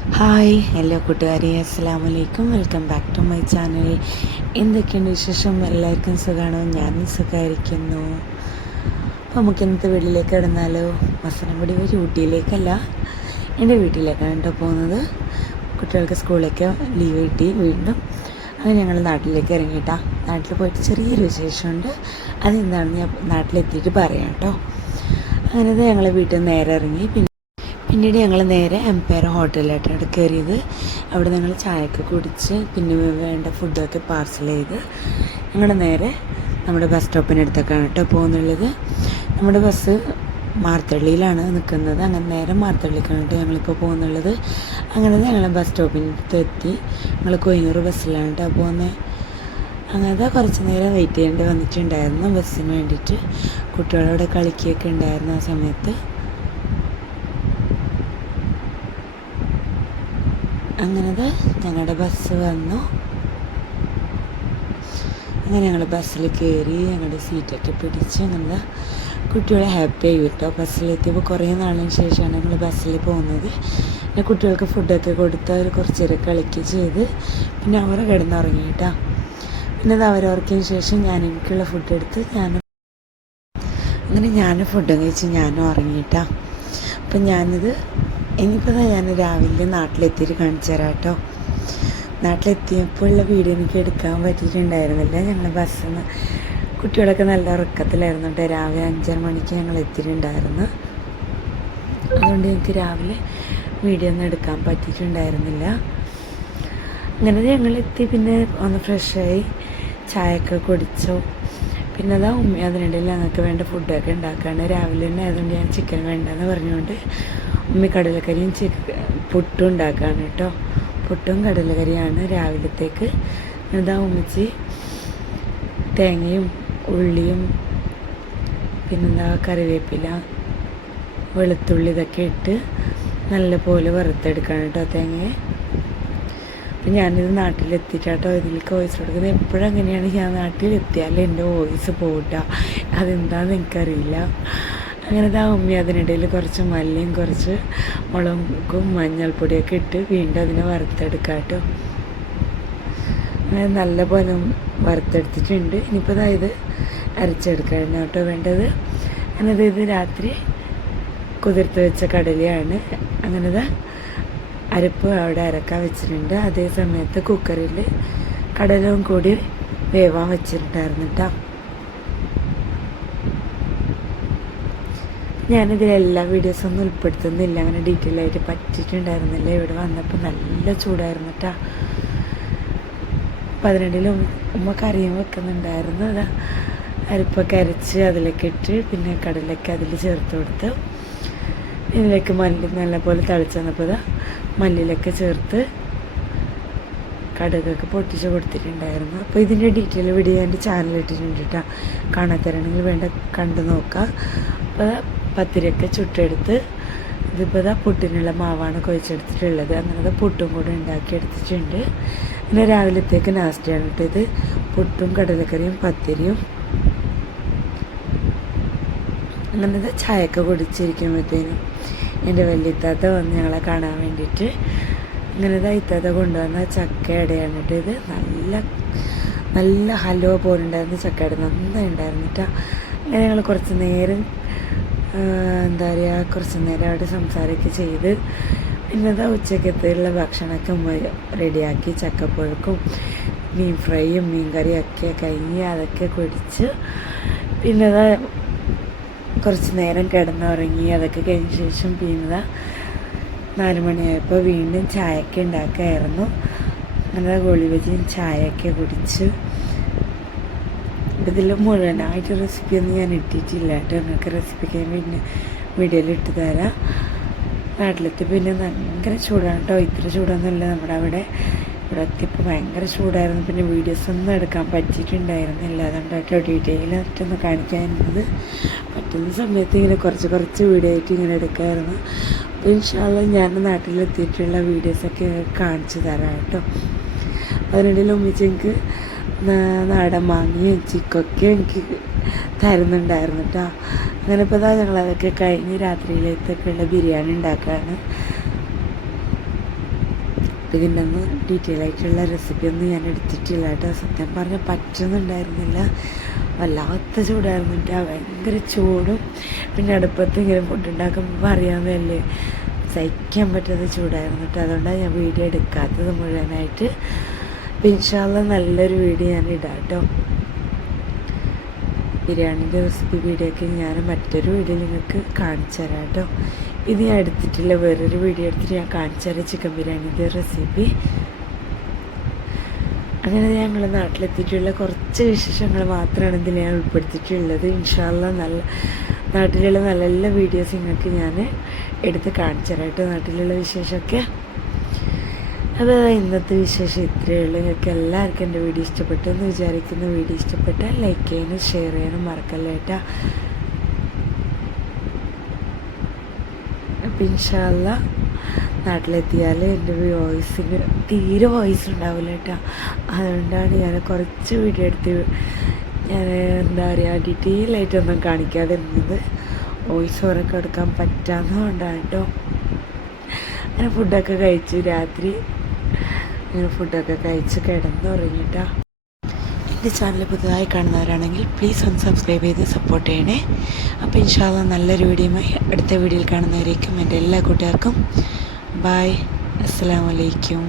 Hi എല്ലാ കൂട്ടുകാരെയും അസ്സാം വലൈക്കും welcome back to my channel. എന്തൊക്കെയുണ്ട് വിശേഷം? എല്ലാവർക്കും സുഖമാണോ ഞാനും സുഖമായിരിക്കുന്നു അപ്പോൾ നമുക്ക് ഇന്നത്തെ വീട്ടിലേക്ക് കിടന്നാലോ? പിടി ഒരു ഊട്ടിയിലേക്കല്ല എന്റെ വീട്ടിലേക്കാണ് കേട്ടോ പോകുന്നത്. കുട്ടികൾക്ക് സ്കൂളിലേക്ക് ലീവ് കിട്ടി വീണ്ടും. അങ്ങനെ ഞങ്ങൾ നാട്ടിലേക്ക് ഇറങ്ങിയിട്ടാ. നാട്ടിൽ പോയിട്ട് ചെറിയൊരു വിശേഷമുണ്ട്. അതെന്താണെന്ന് ഞാൻ നാട്ടിലെത്തിയിട്ട് പറയാം കേട്ടോ. അങ്ങനെ ഞങ്ങൾ വീട്ടിൽ നേരെ ഇറങ്ങി. പിന്നീട് ഞങ്ങൾ നേരെ എംപയർ ഹോട്ടലിലായിട്ടാണ് കയറിയത്. അവിടെ ഞങ്ങൾ ചായയൊക്കെ കുടിച്ച് പിന്നെ വേണ്ട ഫുഡൊക്കെ പാർസൽ ചെയ്ത് ഞങ്ങൾ നേരെ നമ്മുടെ ബസ് സ്റ്റോപ്പിനടുത്തൊക്കെയാണ് കേട്ടോ പോകുന്നുള്ളത്. നമ്മുടെ ബസ് മാർത്തള്ളിയിലാണ് നിൽക്കുന്നത് അങ്ങനെ നേരെ മാർത്തള്ളിക്കാണ് കേട്ടോ ഞങ്ങളിപ്പോൾ പോകുന്നുള്ളത്. അങ്ങനെ ഞങ്ങൾ ബസ് സ്റ്റോപ്പിനടുത്ത് എത്തി ഞങ്ങൾ കൊയ്യൂർ ബസ്സിലാണ് കേട്ടോ പോകുന്നത് അങ്ങനത്തെ കുറച്ച് നേരം വെയിറ്റ് ചെയ്യേണ്ടി വന്നിട്ടുണ്ടായിരുന്നു. ബസ്സിന് വേണ്ടിയിട്ട് കുട്ടികളോട് കളിക്കുകയൊക്കെ ഉണ്ടായിരുന്നു ആ സമയത്ത്. അങ്ങനത്. ഞങ്ങളുടെ ബസ് വന്നു. അങ്ങനെ ഞങ്ങൾ ബസ്സിൽ കയറി ഞങ്ങളുടെ സീറ്റൊക്കെ പിടിച്ച് ഞങ്ങൾ കുട്ടികളെ ഹാപ്പി ആയി കേട്ടോ ബസ്സിലെത്തിയപ്പോൾ കുറേ നാളിന് ശേഷമാണ് ഞങ്ങൾ ബസ്സിൽ പോകുന്നത്. പിന്നെ കുട്ടികൾക്ക് ഫുഡൊക്കെ കൊടുത്ത് അവർ കുറച്ച് നേരം കളിക്കുക ചെയ്ത് പിന്നെ അവർ കിടന്നുറങ്ങി കേട്ടോ പിന്നെ അത് അവരോർക്കിയതിന് ശേഷം ഞാൻ എനിക്കുള്ള ഫുഡ് എടുത്ത് ഞാൻ അങ്ങനെ ഞാൻ ഫുഡും കഴിച്ച് ഞാനും ഉറങ്ങിയിട്ടാ അപ്പം ഞാനിത് ഇനിയിപ്പോൾ ഞാൻ രാവിലെ നാട്ടിലെത്തിയിട്ട് കാണിച്ചു തരാം കേട്ടോ. നാട്ടിലെത്തിയപ്പോഴുള്ള വീഡിയോ എനിക്ക് എടുക്കാൻ പറ്റിയിട്ടുണ്ടായിരുന്നില്ല. ഞങ്ങൾ ബസ്സിൽ നിന്ന് കുട്ടികളൊക്കെ നല്ല ഉറക്കത്തിലായിരുന്നു കേട്ടോ. രാവിലെ അഞ്ചര മണിക്ക് ഞങ്ങൾ എത്തിയിട്ടുണ്ടായിരുന്നു. അതുകൊണ്ട് എനിക്ക് രാവിലെ വീഡിയോ ഒന്നും എടുക്കാൻ പറ്റിയിട്ടുണ്ടായിരുന്നില്ല. അങ്ങനെ ഞങ്ങൾ എത്തി പിന്നെ ഒന്ന് ഫ്രഷായി ചായയൊക്കെ കുടിച്ചു. പിന്നെ അതാ ഉമ്മ അതിനിടയിൽ ഞങ്ങൾക്ക് വേണ്ട ഫുഡൊക്കെ ഉണ്ടാക്കുകയാണ് രാവിലെ തന്നെ ആയതുകൊണ്ട് ഞാൻ ചിക്കൻ വേണ്ടെന്ന് പറഞ്ഞുകൊണ്ട് ഉമ്മി കടലക്കറിയും ചിക്ക പുട്ടും ഉണ്ടാക്കുകയാണ് കേട്ടോ. പുട്ടും കടലക്കറിയാണ് രാവിലത്തേക്ക്. ഇതാ ഉമ്മച്ചി തേങ്ങയും ഉള്ളിയും പിന്നെന്താ കറിവേപ്പില വെളുത്തുള്ളി ഇതൊക്കെ ഇട്ട് നല്ലപോലെ വറുത്തെടുക്കുകയാണ് കേട്ടോ തേങ്ങയെ. അപ്പം ഞാനിത് നാട്ടിലെത്തിയിട്ടാട്ടോ ഇതിലേക്ക് വോയിസ് കൊടുക്കുന്നത്. എപ്പോഴും അങ്ങനെയാണ് ഞാൻ നാട്ടിലെത്തിയാൽ എന്റെ വോയിസ് പോകട്ടോ അതെന്താണെന്ന് എനിക്കറിയില്ല. അങ്ങനെ ആ ഉമ്മി അതിനിടയിൽ കുറച്ച് മല്ലിയും കുറച്ച് മുളകും മഞ്ഞൾപ്പൊടിയൊക്കെ ഇട്ട് വീണ്ടും അതിനെ വറുത്തെടുക്കാം കേട്ടോ. അങ്ങനെ നല്ല പോലെ വറുത്തെടുത്തിട്ടുണ്ട്. ഇനിയിപ്പോൾ അതായത് അരച്ചെടുക്കാനാണ് കേട്ടോ വേണ്ടത്. അങ്ങനെ ഇത് രാത്രി കുതിർത്ത് വെച്ച കടലയാണ്. അങ്ങനെ അരപ്പ് അവിടെ അരക്കാൻ വെച്ചിട്ടുണ്ട്. അതേ സമയത്ത് കുക്കറിൽ കടലവും കൂടി വേവാൻ വെച്ചിട്ടുണ്ടായിരുന്നു കേട്ടോ. ഞാനിതിൽ എല്ലാ വീഡിയോസൊന്നും ഉൾപ്പെടുത്തുന്നില്ല. അങ്ങനെ ഡീറ്റെയിൽ ആയിട്ട് പറ്റിയിട്ടുണ്ടായിരുന്നില്ല. ഇവിടെ വന്നപ്പോൾ നല്ല ചൂടായിരുന്നു കേട്ടോ പതിനെട്ടിലും ഉമ്മ കറിയും വെക്കുന്നുണ്ടായിരുന്നു. അതാ അരിപ്പൊക്കെ അരച്ച് അതിലേക്ക് ഇട്ട് പിന്നെ കടലൊക്കെ അതിൽ ചേർത്ത് കൊടുത്ത് ഇതിലേക്ക് മല്ലി നല്ലപോലെ തിളച്ച് വന്നപ്പോൾ ഇതാ മല്ലിയിലൊക്കെ ചേർത്ത് കടുകൊക്കെ പൊട്ടിച്ച് കൊടുത്തിട്ടുണ്ടായിരുന്നു. അപ്പോൾ ഇതിന്റെ ഡീറ്റെയിൽ വീഡിയോ എന്റെ ചാനലിൽ ഇട്ടിട്ടുണ്ട് കേട്ടോ കാണാത്തരാണെങ്കിൽ വേണ്ട കണ്ടു നോക്കാം. അപ്പോൾ പത്തിരിയൊക്കെ ചുട്ടെടുത്ത് ഇതിപ്പോൾ ഇതാ പുട്ടിനുള്ള മാവാണ് കുഴച്ചെടുത്തിട്ടുള്ളത്. അങ്ങനെ പുട്ടും കൂടെ ഉണ്ടാക്കി എടുത്തിട്ടുണ്ട്. പിന്നെ രാവിലത്തേക്ക് നാസ്റ്റിയാണ് കേട്ടോ ഇത് പുട്ടും കടലക്കറിയും പത്തിരിയും. അങ്ങനത്തെ ചായയൊക്കെ കുടിച്ചിരിക്കുമ്പോഴത്തേനും എന്റെ വലിയത്താത്ത വന്ന് ഞങ്ങളെ കാണാൻ വേണ്ടിയിട്ട് ഇങ്ങനത്തെ ഇത്താത്ത കൊണ്ടുവന്ന ചക്കയുടെയാണ് കേട്ടോ ഇത്. നല്ല നല്ല ഹലോ പോലുണ്ടായിരുന്നു ചക്കയുടെ നന്നായി ഉണ്ടായിരുന്നു കേട്ടോ അങ്ങനെ ഞങ്ങൾ കുറച്ച് നേരം എന്താ പറയുക കുറച്ച് നേരം അവിടെ സംസാരമൊക്കെ ചെയ്ത് പിന്നതാ ഉച്ചക്കത്തുള്ള ഭക്ഷണമൊക്കെ റെഡിയാക്കി ചക്കപ്പുഴക്കും മീൻ ഫ്രൈയും മീൻ കറിയൊക്കെ കഴിഞ്ഞ് അതൊക്കെ കുടിച്ച് പിന്നതാ കുറച്ച് നേരം കിടന്നുറങ്ങി അതൊക്കെ കഴിഞ്ഞ ശേഷം പിന്നെതാ നാല് മണിയായപ്പോൾ വീണ്ടും ചായയൊക്കെ ഉണ്ടാക്കായിരുന്നു. അങ്ങനെ ഗോളി വെച്ചും ചായയൊക്കെ കുടിച്ച് ഇതിൽ മുഴുവനായിട്ട് റെസിപ്പിയൊന്നും ഞാൻ ഇട്ടിട്ടില്ല കേട്ടോ. നിങ്ങൾക്ക് റെസിപ്പിക്ക് പിന്നെ വീഡിയോയിൽ ഇട്ട് തരാം. നാട്ടിലെത്തി പിന്നെ ഭയങ്കര ചൂടാണ് കേട്ടോ. ഇത്ര ചൂടൊന്നുമില്ല നമ്മുടെ അവിടെ. ഇവിടെ എത്തിയപ്പോൾ ഭയങ്കര ചൂടായിരുന്നു. പിന്നെ വീഡിയോസ് ഒന്നും എടുക്കാൻ പറ്റിയിട്ടുണ്ടായിരുന്നില്ല. അതുകൊണ്ട് കേട്ടോ ഡീറ്റെയിൽ ആയിട്ടൊന്ന് കാണിക്കാനുള്ളത് പറ്റുന്ന സമയത്ത് ഇങ്ങനെ കുറച്ച് കുറച്ച് വീഡിയോ ആയിട്ട് ഇങ്ങനെ എടുക്കാമായിരുന്നു. അപ്പോൾ ഇൻഷാല്ല ഞാൻ നാട്ടിലെത്തിയിട്ടുള്ള വീഡിയോസൊക്കെ കാണിച്ചു തരാം കേട്ടോ. അതിനിടയിൽ എനിക്ക് നാടൻ മാങ്ങയും ചിക്കൊക്കെ എനിക്ക് തരുന്നുണ്ടായിരുന്നു കേട്ടോ അങ്ങനെ ഇപ്പോൾ ഇതാ ഞങ്ങളതൊക്കെ കഴിഞ്ഞ് രാത്രിയിലേക്കൊക്കെയുള്ള ബിരിയാണി ഉണ്ടാക്കുകയാണ് ഇതിന്റെ ഒന്നും ഡീറ്റെയിൽ ആയിട്ടുള്ള റെസിപ്പി ഒന്നും ഞാൻ എടുത്തിട്ടില്ല കേട്ടോ സത്യം പറഞ്ഞാൽ പറ്റുന്നുണ്ടായിരുന്നില്ല വല്ലാത്ത ചൂടായിരുന്നു കേട്ടോ ഭയങ്കര ചൂടും. പിന്നെ അടുപ്പത്ത് ഇങ്ങനെ ഫുഡ് ഉണ്ടാക്കുമ്പോൾ അറിയാമല്ലേ സഹിക്കാൻ പറ്റാത്ത ചൂടായിരുന്നു കേട്ടോ അതുകൊണ്ടാണ് ഞാൻ വീഡിയോ എടുക്കാത്തത് മുഴുവനായിട്ട്. ഇൻഷാല്ല നല്ലൊരു വീഡിയോ ഞാൻ ഇടാം കേട്ടോ ബിരിയാണിന്റെ റെസിപ്പി വീഡിയോ ഒക്കെ ഞാൻ മറ്റൊരു വീഡിയോ നിങ്ങൾക്ക് കാണിച്ചു തരാം കേട്ടോ ഇത് ഞാൻ എടുത്തിട്ടില്ല വേറൊരു വീഡിയോ എടുത്തിട്ട് ഞാൻ കാണിച്ചു തരാം ചിക്കൻ ബിരിയാണിന്റെ റെസിപ്പി അങ്ങനെ ഞങ്ങൾ നാട്ടിലെത്തിയിട്ടുള്ള കുറച്ച് വിശേഷങ്ങൾ മാത്രമാണ് ഇതിൽ ഞാൻ ഉൾപ്പെടുത്തിയിട്ടുള്ളത്. ഇൻഷാല്ല നല്ല നാട്ടിലുള്ള നല്ല നല്ല വീഡിയോസ് നിങ്ങൾക്ക് ഞാൻ എടുത്ത് കാണിച്ചു തരാം കേട്ടോ നാട്ടിലുള്ള വിശേഷമൊക്കെ അപ്പോൾ ഇന്നത്തെ വിശേഷം ഇത്രയേ ഉള്ളൂ. നിങ്ങൾക്ക് എല്ലാവർക്കും എന്റെ വീഡിയോ ഇഷ്ടപ്പെട്ടു എന്ന് വിചാരിക്കുന്ന. വീഡിയോ ഇഷ്ടപ്പെട്ടാൽ ലൈക്ക് ചെയ്യാനും ഷെയർ ചെയ്യാനും മറക്കല്ല കേട്ടോ. അപ്പം ഇൻഷാല്ല നാട്ടിലെത്തിയാൽ എന്റെ വോയിസിന് തീരെ വോയിസ് ഉണ്ടാവില്ല കേട്ടോ. അതുകൊണ്ടാണ് ഞാൻ കുറച്ച് വീഡിയോ എടുത്ത് ഞാൻ എന്താ പറയുക ഡീറ്റെയിൽ ആയിട്ടൊന്നും കാണിക്കാതെ ഇരുന്നത് വോയിസ് ഉറക്കം എടുക്കാൻ പറ്റാത്തതുകൊണ്ടാണ് കേട്ടോ. അങ്ങനെ ഫുഡൊക്കെ കഴിച്ചു. രാത്രി അങ്ങനെ ഫുഡൊക്കെ കഴിച്ച് കിടന്നുറങ്ങിട്ടാ. എന്റെ ചാനൽ പുതുതായി കാണുന്നവരാണെങ്കിൽ പ്ലീസ് ഒന്ന് സബ്സ്ക്രൈബ് ചെയ്ത് സപ്പോർട്ട് ചെയ്യണേ. അപ്പോൾ ഇൻഷാല്ല നല്ലൊരു വീഡിയോയുമായി അടുത്ത വീഡിയോയിൽ കാണുന്നവരേക്കും എന്റെ എല്ലാ കൂട്ടുകാർക്കും. ബായ് അസ്സാം വലൈക്കും